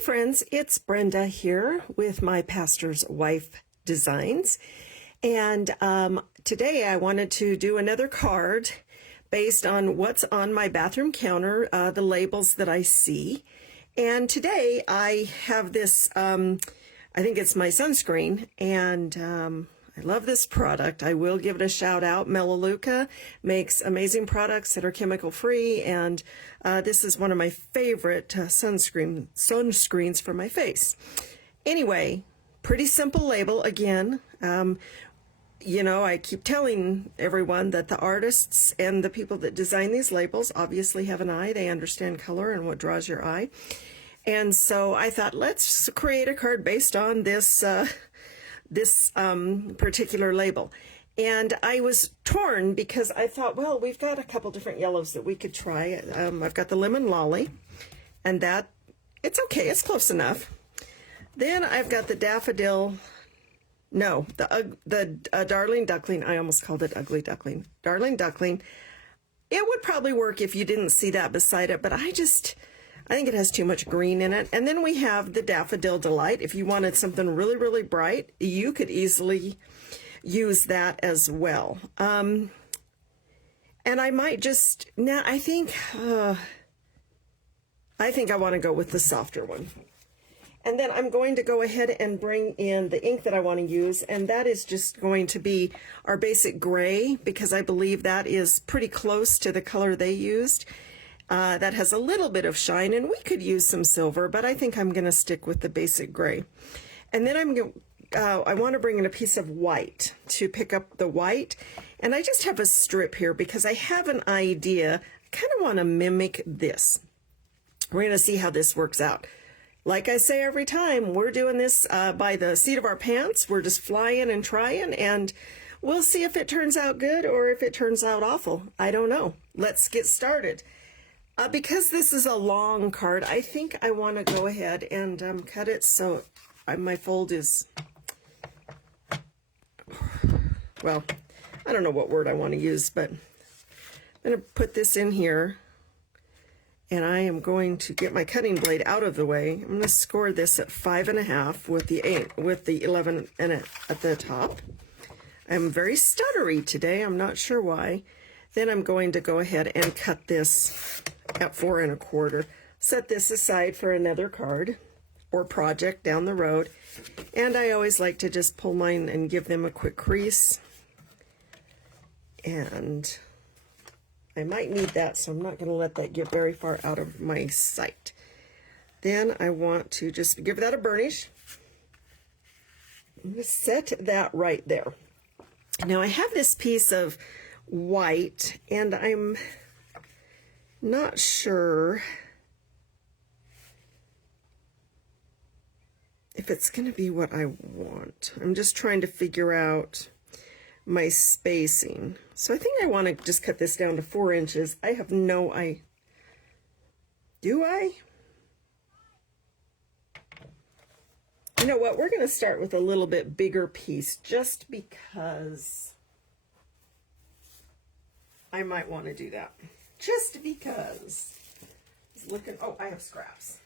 Hi friends, it's Brenda here with my pastor's wife designs, and today I wanted to do another card based on what's on my bathroom counter, the labels that I see. And today I have this, I think it's my sunscreen, and I love this product. I will give it a shout out. Melaleuca makes amazing products that are chemical free, and this is one of my favorite sunscreens for my face. Anyway, pretty simple label again. You know, I keep telling everyone that the artists and the people that design these labels obviously have an eye. They understand color and what draws your eye. And so I thought, let's create a card based on this particular label. And I was torn because I thought, well, we've got a couple different yellows that we could try. I've got the lemon lolly, and that, it's okay, it's close enough. Then I've got the daffodil, no, the darling duckling. I almost called it ugly duckling. Darling duckling. It would probably work if you didn't see that beside it, but I think it has too much green in it. And then we have the Daffodil Delight. If you wanted something really, really bright, you could easily use that as well. And I might just, now I think I want to go with the softer one. And then I'm going to go ahead and bring in the ink that I want to use, and that is just going to be our basic gray, because I believe that is pretty close to the color they used. That has a little bit of shine, and we could use some silver, but I think I'm going to stick with the basic gray. And then I want to bring in a piece of white to pick up the white, and I just have a strip here because I have an idea. I kind of want to mimic this. We're going to see how this works out. Like I say every time, we're doing this by the seat of our pants. We're just flying and trying, and we'll see if it turns out good or if it turns out awful. I don't know. Let's get started. Because this is a long card, I think I want to go ahead and cut it so my fold is, well, I don't know what word I want to use, but I'm going to put this in here, and I am going to get my cutting blade out of the way. I'm going to score this at 5.5 with the 11 in it at the top. I'm very stuttery today. I'm not sure why. Then I'm going to go ahead and cut this at 4.25. Set this aside for another card or project down the road. And I always like to just pull mine and give them a quick crease. And I might need that, so I'm not going to let that get very far out of my sight. Then I want to just give that a burnish. I'm going to set that right there. Now I have this piece of white, and I'm not sure if it's going to be what I want. I'm just trying to figure out my spacing. So I think I want to just cut this down to 4 inches. I have no idea. Do I? You know what? We're going to start with a little bit bigger piece just because I might want to do that. Just because. It's looking, oh, I have scraps.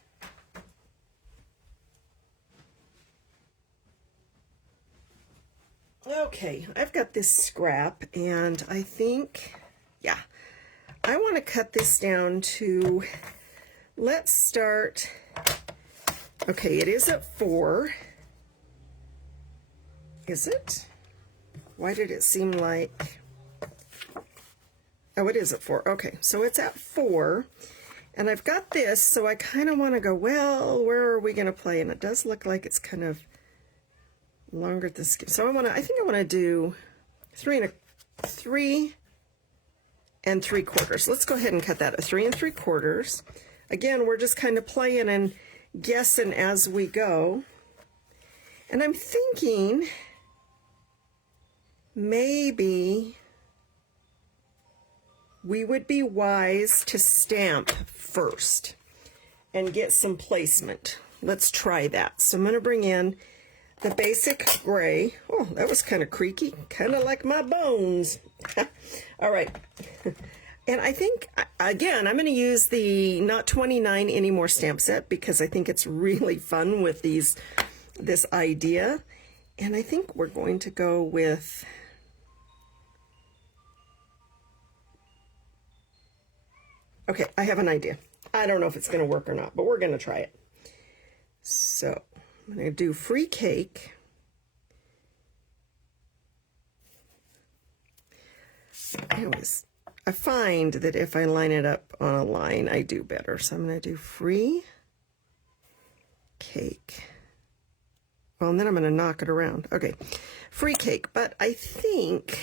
Okay, I've got this scrap, and I think, yeah, I want to cut this down to, let's start, okay, it is at 4. Is it? Why did it seem like, oh, it is at 4. Okay, so it's at 4, and I've got this, so I kind of want to go, well, where are we going to play? And it does look like it's kind of longer than skin. So I think I want to do 3 3/4. Let's go ahead and cut that at 3 3/4. Again, we're just kind of playing and guessing as we go. And I'm thinking maybe we would be wise to stamp first and get some placement. Let's try that. So I'm going to bring in the basic gray. Oh, that was kind of creaky, kind of like my bones. All right. And I think, again, I'm going to use the Not 29 Anymore stamp set because I think it's really fun with this idea. And I think we're going to go with, okay, I have an idea. I don't know if it's going to work or not, but we're going to try it. So I'm going to do Free Cake. I find that if I line it up on a line, I do better. So I'm going to do Free Cake. Well, and then I'm going to knock it around. Okay, Free Cake. But I think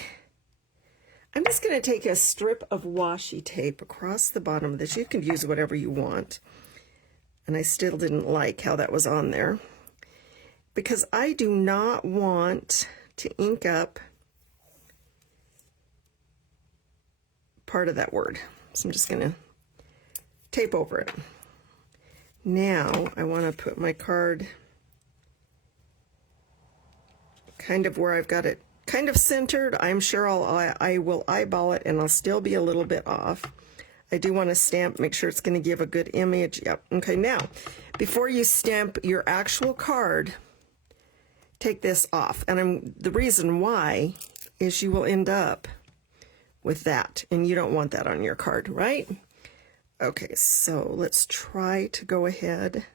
I'm just going to take a strip of washi tape across the bottom of this. You can use whatever you want. And I still didn't like how that was on there, because I do not want to ink up part of that word. So I'm just going to tape over it. Now I want to put my card kind of where I've got it kind of centered. I'm sure I will eyeball it and I'll still be a little bit off. I do want to stamp, make sure it's going to give a good image. Yep. Okay, now, before you stamp your actual card, take this off. And the reason why is you will end up with that, and you don't want that on your card, right? Okay, so let's try to go ahead,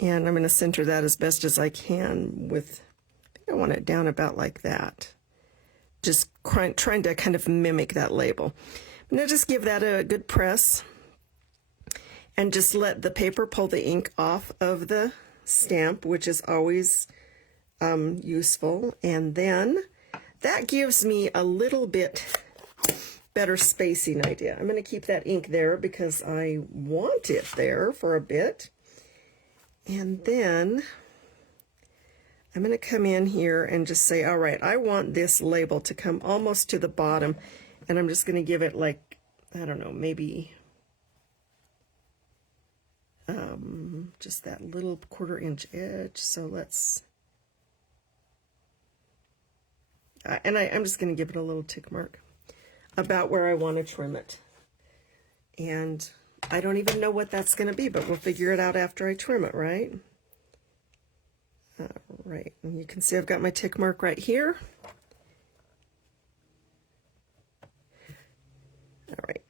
and I'm going to center that as best as I can with, I think I want it down about like that. Just trying to kind of mimic that label. Now just give that a good press and just let the paper pull the ink off of the stamp, which is always useful. And then that gives me a little bit better spacing idea. I'm going to keep that ink there because I want it there for a bit. And then I'm going to come in here and just say, all right, I want this label to come almost to the bottom. And I'm just going to give it like, I don't know, maybe just that little 1/4 inch edge. So let's, and I'm just going to give it a little tick mark about where I want to trim it. And I don't even know what that's going to be, but we'll figure it out after I trim it, right? All right, and you can see I've got my tick mark right here. All right,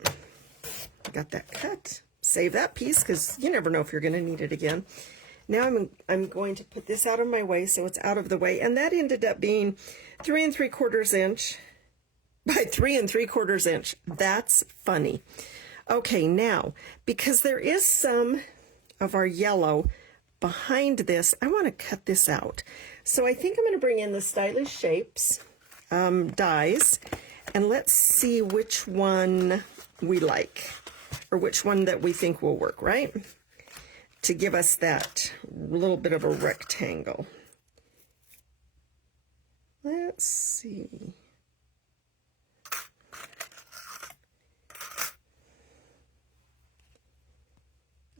got that cut. Save that piece because you never know if you're going to need it again. Now I'm going to put this out of my way so it's out of the way, and that ended up being 3 3/4 inch by 3 3/4 inch. That's funny. Okay, now because there is some of our yellow behind this, I want to cut this out. So I think I'm going to bring in the Stylish Shapes dies. And let's see which one we like, or which one that we think will work, right? To give us that little bit of a rectangle. Let's see.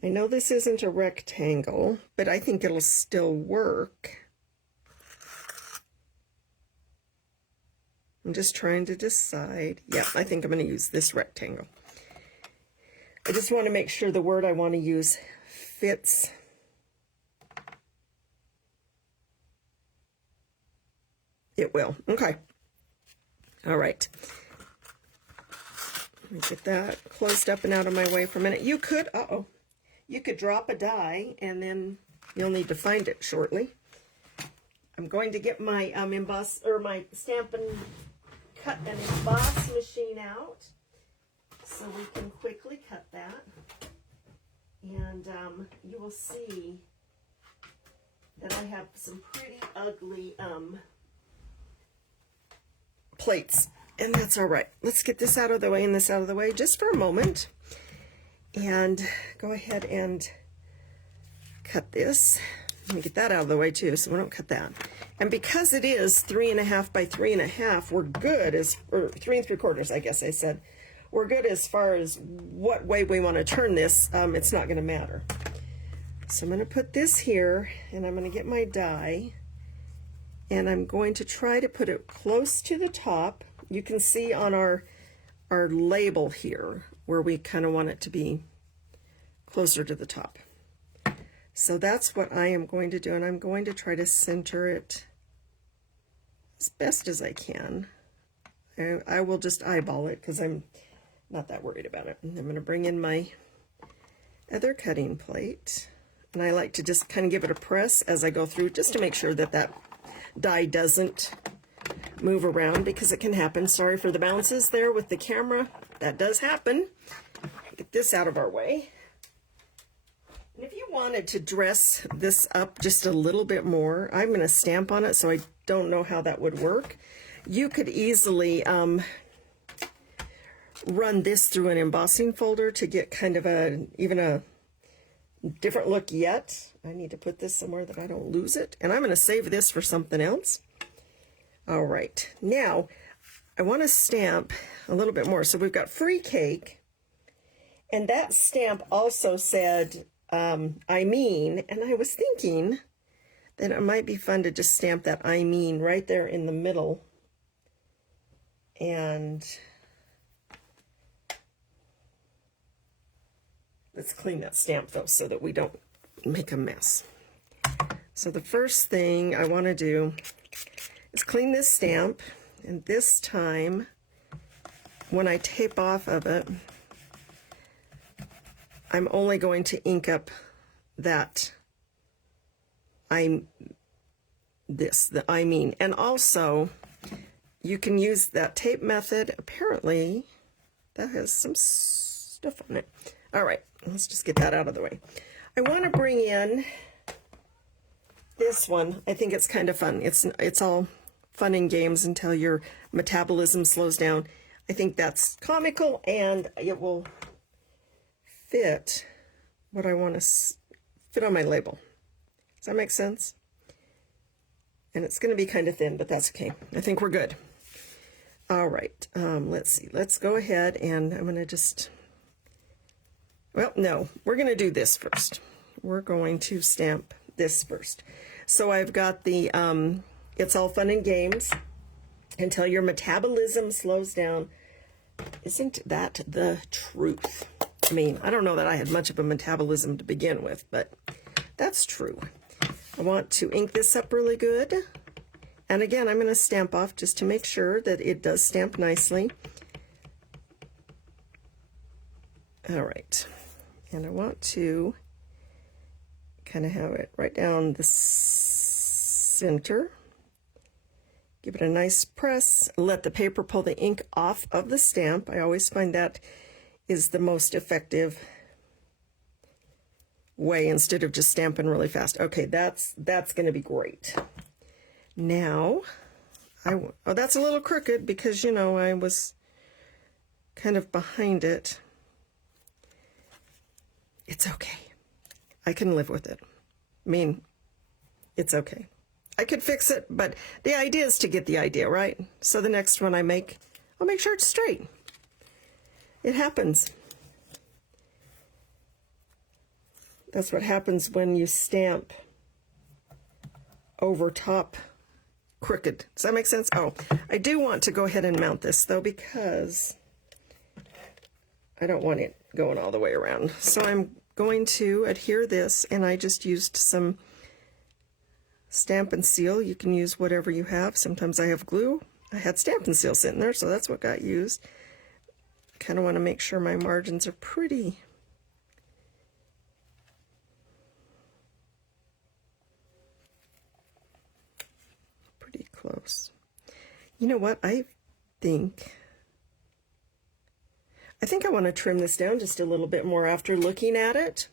I know this isn't a rectangle, but I think it'll still work. I'm just trying to decide. Yeah, I think I'm going to use this rectangle. I just want to make sure the word I want to use fits. It will. Okay. All right. Let me get that closed up and out of my way for a minute. You could, you could drop a die and then you'll need to find it shortly. I'm going to get my my stamp and cut and emboss machine out so we can quickly cut that. And you will see that I have some pretty ugly plates, and that's all right. Let's get this out of the way and this out of the way just for a moment, and go ahead and cut this. Let me get that out of the way too, so we don't cut that. And because it is 3.5 by 3.5, we're good as, or 3 3/4, I guess I said. We're good as far as what way we want to turn this. It's not going to matter. So I'm going to put this here, and I'm going to get my die, and I'm going to try to put it close to the top. You can see on our our label here where we kind of want it to be closer to the top. So that's what I am going to do, and I'm going to try to center it as best as I can. I will just eyeball it because I'm not that worried about it. And I'm going to bring in my other cutting plate, and I like to just kind of give it a press as I go through just to make sure that that die doesn't move around, because it can happen. Sorry for the bounces there with the camera. That does happen. Get this out of our way. And if you wanted to dress this up just a little bit more, I'm going to stamp on it, so I don't know how that would work. You could easily run this through an embossing folder to get kind of even a different look yet. I need to put this somewhere that I don't lose it. And I'm going to save this for something else. All right. Now, I want to stamp a little bit more. So we've got free cake. And that stamp also said, I mean, and I was thinking that it might be fun to just stamp that I mean right there in the middle. And let's clean that stamp though so that we don't make a mess. So the first thing I want to do is clean this stamp, and this time when I tape off of it, I'm only going to ink up that the I mean. And also you can use that tape method. Apparently that has some stuff on it. All right, let's just get that out of the way. I want to bring in this one. I think it's kind of fun. It's all fun and games until your metabolism slows down. I think that's comical, and it will fit what I want to fit on my label. Does that make sense? And it's going to be kind of thin, but that's okay. I think we're good. All right, let's see. Let's go ahead, and I'm going to just, well, no, we're going to do this first. We're going to stamp this first. So I've got the, it's all fun and games until your metabolism slows down. Isn't that the truth? I mean, I don't know that I had much of a metabolism to begin with, but that's true. I want to ink this up really good. And again, I'm going to stamp off just to make sure that it does stamp nicely. All right. And I want to kind of have it right down the center. Give it a nice press. Let the paper pull the ink off of the stamp. I always find that is the most effective way instead of just stamping really fast. Okay, that's going to be great. Now, oh, that's a little crooked because, you know, I was kind of behind it. It's okay. I can live with it. I mean, it's okay. I could fix it, but the idea is to get the idea, right? So the next one I make, I'll make sure it's straight. It happens. That's what happens when you stamp over top crooked. Does that make sense? Oh, I do want to go ahead and mount this though, because I don't want it going all the way around. So I'm going to adhere this, and I just used some Stamp and Seal. You can use whatever you have. Sometimes I have glue. I had Stamp and Seal sitting there, so that's what got used. Kind of want to make sure my margins are pretty close. You know what? I think I want to trim this down just a little bit more after looking at it.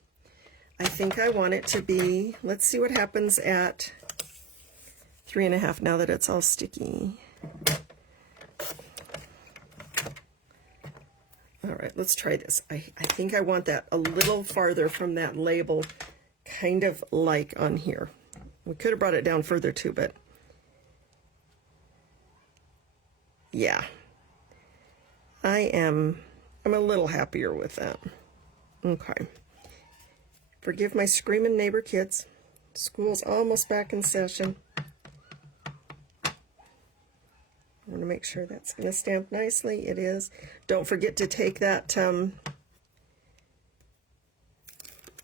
I think I want it to be, let's see what happens at 3.5 now that it's all sticky. All right, let's try this. I think I want that a little farther from that label, kind of like on here. We could have brought it down further too, but yeah, I'm a little happier with that. Okay. Forgive my screaming neighbor kids. School's almost back in session. I want to make make sure that's going to stamp nicely. It is. Don't forget to take that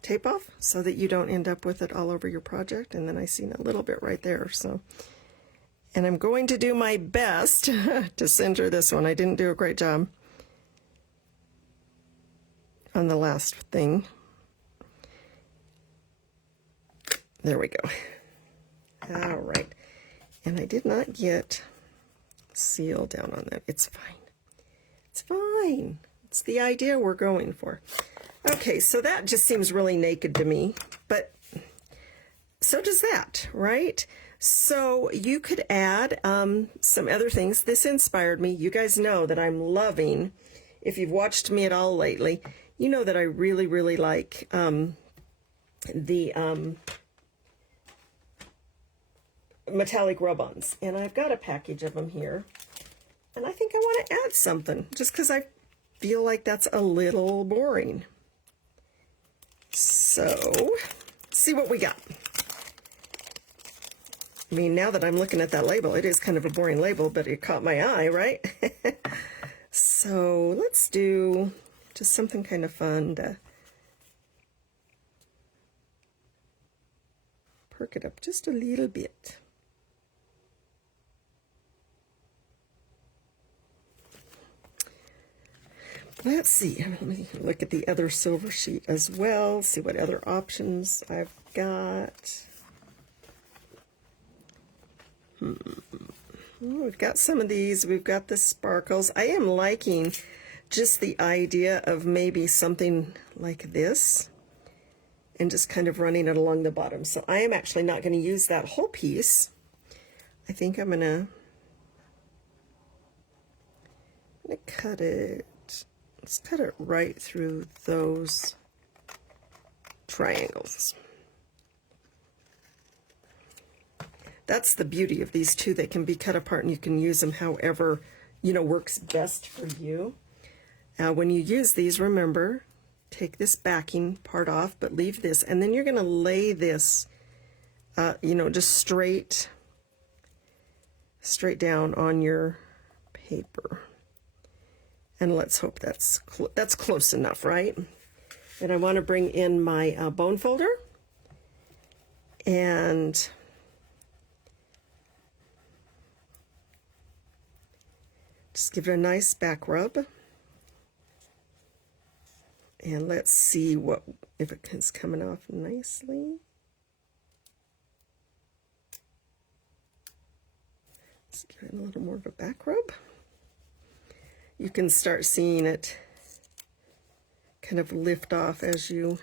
tape off so that you don't end up with it all over your project. And then I seen a little bit right there. So, and I'm going to do my best to center this one. I didn't do a great job on the last thing. There we go. All right. And I did not get seal down on that. It's fine. It's fine. It's the idea we're going for. Okay, so that just seems really naked to me, but so does that, right? So you could add some other things. This inspired me. You guys know that I'm loving, if you've watched me at all lately, you know that I really, really like the metallic rub-ons, and I've got a package of them here, and I think I want to add something just because I feel like that's a little boring. So let's see what we got. I mean, now that I'm looking at that label, it is kind of a boring label, but it caught my eye, right? So let's do just something kind of fun to perk it up just a little bit. Let's see, let me look at the other silver sheet as well, see what other options I've got. We've got some of these, we've got the sparkles. I am liking just the idea of maybe something like this and just kind of running it along the bottom. So I am actually not going to use that whole piece. I think I'm going to cut it. Let's cut it right through those triangles. That's the beauty of these two. They can be cut apart and you can use them however, you know, works best for you. When you use these, remember, take this backing part off, but leave this, and then you're going to lay this, you know, just straight down on your paper. And let's hope that's close enough, right? And I want to bring in my bone folder and just give it a nice back rub. And let's see if it is coming off nicely. Let's give it a little more of a back rub. You can start seeing it kind of lift off as you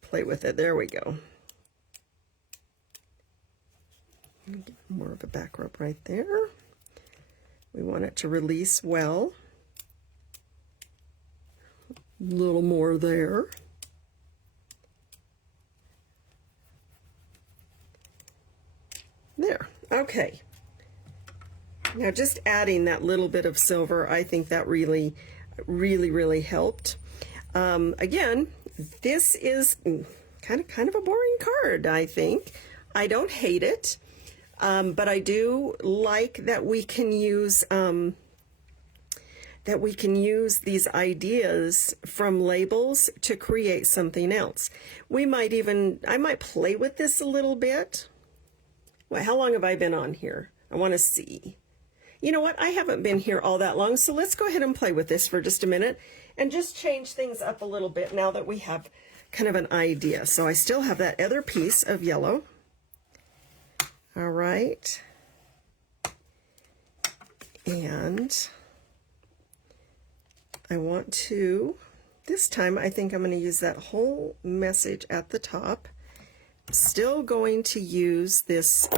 play with it. There we go. More of a back rub right there. We want it to release well. A little more there. There. Okay. Now just adding that little bit of silver, I think that really, really, really helped. Again, this is kind of a boring card, I think. I don't hate it, but I do like that we can use these ideas from labels to create something else. I might play with this a little bit. Well, how long have I been on here? I want to see. You know what? I haven't been here all that long, so let's go ahead and play with this for just a minute and just change things up a little bit now that we have kind of an idea. So I still have that other piece of yellow. All right. And I want to, this time I think I'm going to use that whole message at the top. Still going to use this,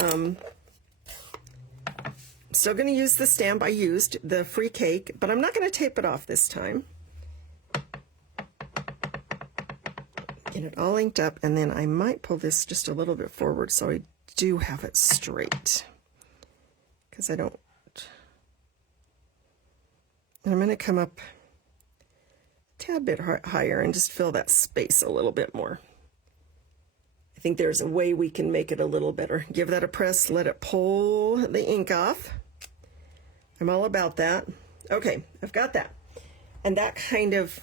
still going to use the stamp I used, the free cake, but I'm not going to tape it off this time. Get it all inked up, and then I might pull this just a little bit forward so I do have it straight. Because I don't. And I'm going to come up a tad bit higher and just fill that space a little bit more. I think there's a way we can make it a little better. Give that a press, let it pull the ink off. I'm all about that. Okay, I've got that. And that kind of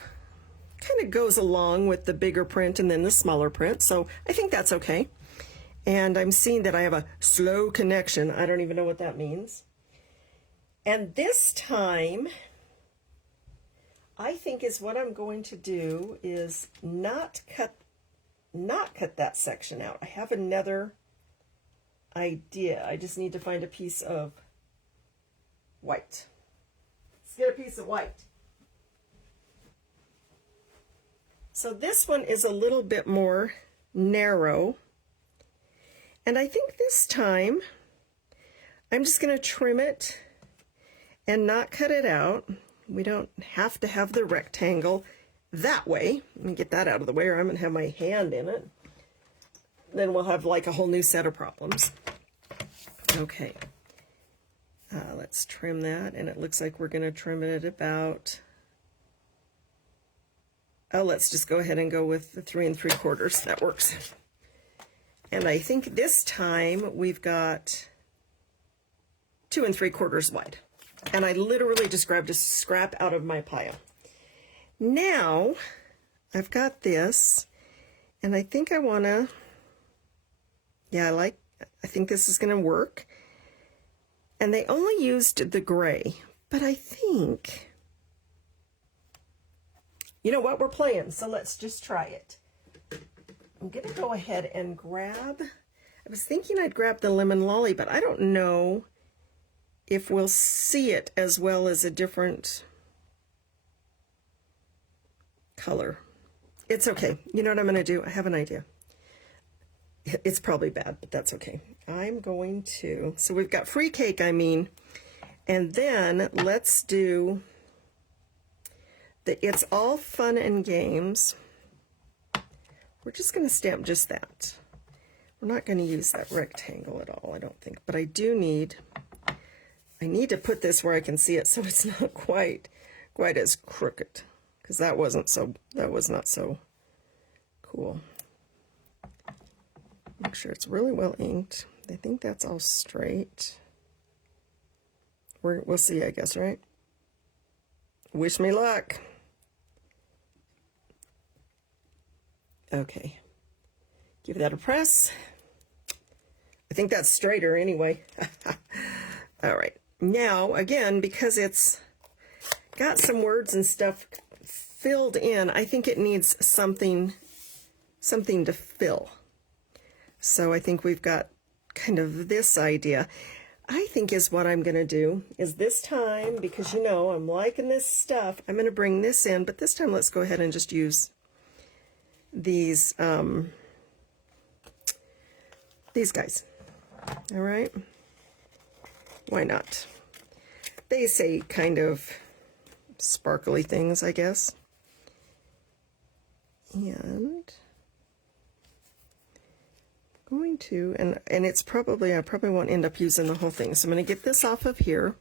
goes along with the bigger print and then the smaller print, so I think that's okay. And I'm seeing that I have a slow connection. I don't even know what that means. And this time, I think is what I'm going to do is not cut that section out. I have another idea. I just need to find a piece of white. Let's get a piece of white. So this one is a little bit more narrow. And I think this time I'm just going to trim it and not cut it out. We don't have to have the rectangle that way. Let me get that out of the way or I'm going to have my hand in it. Then we'll have like a whole new set of problems. Okay. Let's trim that. And it looks like we're going to trim it at about... Oh, let's just go ahead and go with the 3 3/4. That works. And I think this time we've got 2 3/4 wide. And I literally just grabbed a scrap out of my pile. Now, I've got this, and I think I want to, I think this is going to work. And they only used the gray, but I think... You know what, we're playing, so let's just try it. I'm going to go ahead and grab, I was thinking I'd grab the Lemon Lolly, but I don't know if we'll see it as well as a different color. It's okay. You know what I'm going to do? I have an idea. It's probably bad, but that's okay. I'm going to, so we've got free cake, and then let's do... It's all fun and games. We're just going to stamp just that. We're not going to use that rectangle at all, I don't think. But I need to put this where I can see it so it's not quite as crooked, because that was not so cool. Make sure it's really well inked. I think that's all straight. We'll see, I guess, right? Wish me luck. Okay, give that a press. I think that's straighter anyway. All right, now again, because it's got some words and stuff filled in, I think it needs something to fill. So I think we've got kind of this idea. I think is what I'm going to do is this time, because you know I'm liking this stuff, I'm going to bring this in, but this time let's go ahead and just use these guys. All right, why not? They say kind of sparkly things, I guess. And I'm going to, and it's probably, I probably won't end up using the whole thing, so I'm going to get this off of here.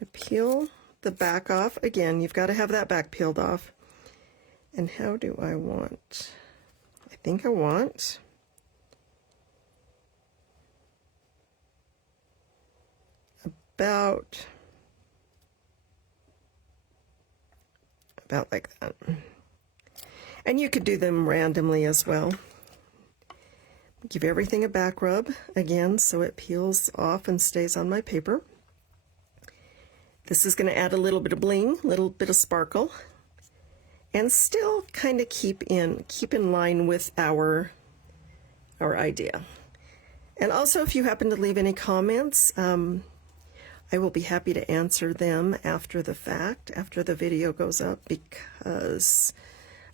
I'm going to peel the back off. Again, you've got to have that back peeled off. And how do I want? I think I want about like that. And you could do them randomly as well. Give everything a back rub again so it peels off and stays on my paper. This is going to add a little bit of bling, a little bit of sparkle, and still kind of keep in line with our idea. And also, if you happen to leave any comments, I will be happy to answer them after the fact, after the video goes up, because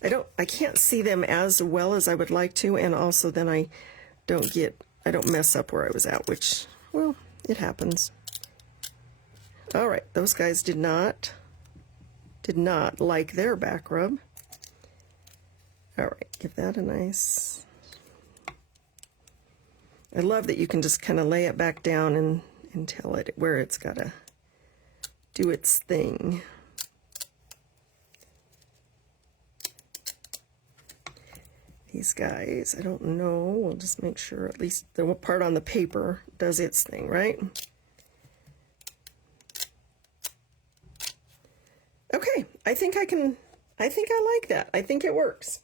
I can't see them as well as I would like to, and also then I don't mess up where I was at, which, well, it happens. All right, those guys did not like their back rub. All right, give that a nice... I love that you can just kind of lay it back down and tell it where it's got to do its thing. these guys. I don't know. We'll just make sure at least the part on the paper does its thing, right? Okay, I think I like that. I think it works.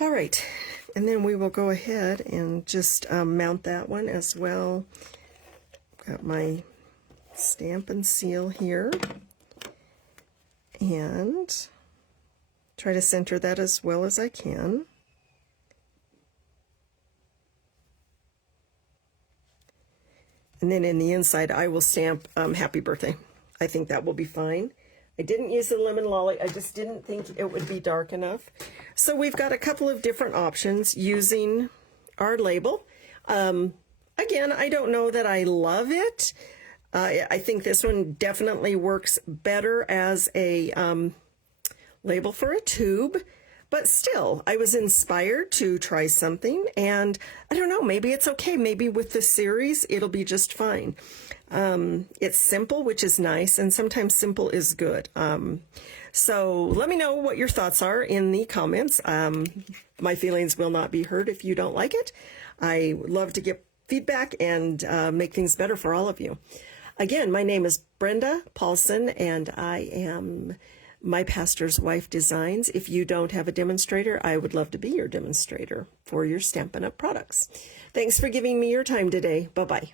All right, and then we will go ahead and just mount that one as well. Got my stamp and seal here. And try to center that as well as I can. And then in the inside, I will stamp happy birthday. I think that will be fine. I didn't use the lemon lolly. I just didn't think it would be dark enough. So we've got a couple of different options using our label. Again, I don't know that I love it. I think this one definitely works better as a label for a tube, but still, I was inspired to try something, and I don't know, maybe it's okay. Maybe with the series, it'll be just fine. It's simple, which is nice, and sometimes simple is good. So let me know what your thoughts are in the comments. My feelings will not be hurt if you don't like it. I would love to get feedback and make things better for all of you. Again, my name is Brenda Paulson, and I am My Pastor's Wife Designs. If you don't have a demonstrator, I would love to be your demonstrator for your Stampin' Up! Products. Thanks for giving me your time today. Bye-bye.